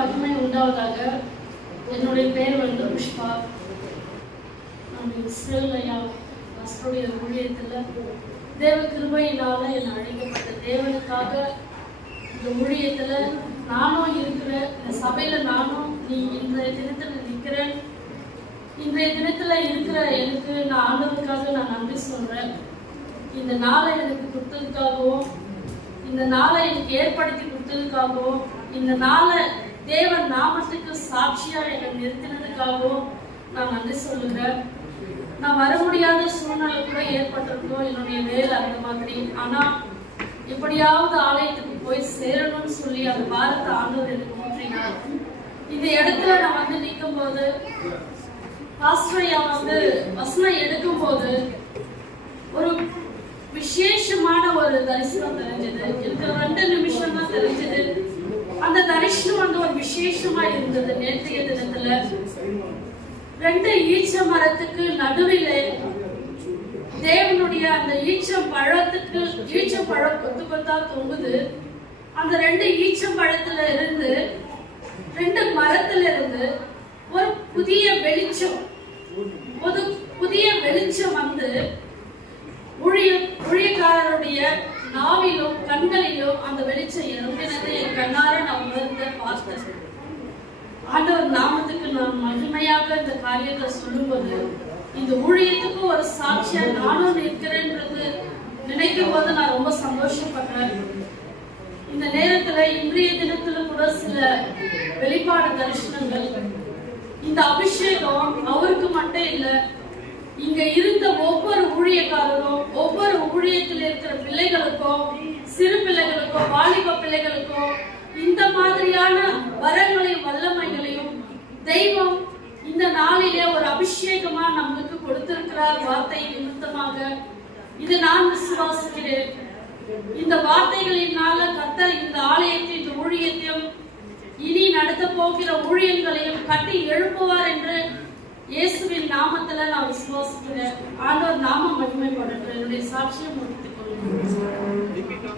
மகிமை உண்டாவதாக. என்னுடைய பேர் புஷ்பா. நான் இஸ்ரேலையா பாஸ்டருடைய ஊழியத்தில் தேவ கிருபையினால என்னை அழைக்கப்பட்ட தேவனுக்காக இந்த ஊழியத்தில் நானும் இருக்கிற இந்த சபையில் நானும் நீ இன்றைய தினத்தில் நிற்கிறேன். இன்றைய தினத்தில் இருக்கிற எனக்கு நான் ஆண்டவருக்காக நான் நன்றி சொல்கிறேன். இந்த நாளை எனக்கு கொடுத்ததுக்காகவும் இந்த நாளை எனக்கு ஏற்படுத்தி கொடுத்ததுக்காகவும் இந்த நாளை தேவன் நாமத்துக்கு சாட்சியா என்னை நிறுத்தினதுக்காகவும் நான் நன்றி சொல்லுகிறேன். நான் வர முடியாத சூழ்நிலை கூட ஏற்பட்டிருக்கோம், என்னுடைய வேலை அந்த மாதிரி. ஆனா எப்படியாவது ஆலயத்துக்கு போய் சேரணும்னு சொல்லி அந்த பாரத்தை ஆண்டவர் எனக்கு ஊற்றினார். இந்த இடத்துல நான் நிற்கும் போது பாஸ்டரையா வசனம் எடுக்கும் போது ஒரு விசேஷமான ஒரு தரிசனம் தெரிஞ்சது. எனக்கு 2 நிமிஷம் தான் தெரிஞ்சது. அந்த தரிசனம் ஒரு விசேஷமா இருந்தது. நேற்றைய தினத்துல 2 ஈச்ச மரத்துக்கு நடுவில் தேவனுடைய அந்த ஈச்சம்பழம் கொத்து கொத்தா தொங்குது. அந்த 2 ஈச்சம்பழத்துல இருந்து 2 மரத்துல இருந்து ஒரு புதிய வெளிச்சம் ஊழியக்காரருடைய நாவிலும் கண்களிலும் அந்த வெளிச்சம் எழுப்பினதை என் கண்ணார நான் உணர்ந்த பார்த்தேன். ஆண்டவர் நாமத்துக்கு நான் மகிமையாக இந்த காரியத்தை சொல்லும்போது இந்த ஊழியத்துக்கு ஒரு சாட்சியா நானும் நிற்கிறேன்றது நினைக்கும் போது நான் ரொம்ப சந்தோஷப்படுறேன். இந்த நேரத்துல இன்றைய தினத்துல கூட சில வெளிப்பாடு தரிசனங்கள், இந்த அபிஷேகம் அவருக்கு மட்டும் இல்லை, இங்க இருந்த ஒவ்வொரு ஊழியக்காரரும் ஒவ்வொரு ஊழியத்தில் இருக்கிற பிள்ளைகளுக்கும், சிறு பிள்ளைகளுக்கும், வாலிப பிள்ளைகளுக்கும் இந்த மாதிரியான வரங்களையும் வல்லமைகளையும் தெய்வம் இந்த நாளிலே ஒரு அபிஷேகமா நம்மளுக்கு கொடுத்திருக்கிறார். வார்த்தை நிமித்தமாக இது நான் விசுவாசிக்கிறேன். இந்த வார்த்தைகளினால கர்த்தர் இந்த ஆலயத்தை, இந்த ஊழியத்தையும், இனி நடத்த போகிற ஊழியங்களையும் கட்டி எழுப்புவார் என்று இயேசுவின் நாமத்துல நான் விசுவாசிக்கிறேன். ஆண்டவர் நாமம் மகிமைப்படட்டும். என்னுடைய சாட்சியம் முடித்துக் கொள்கிறேன்.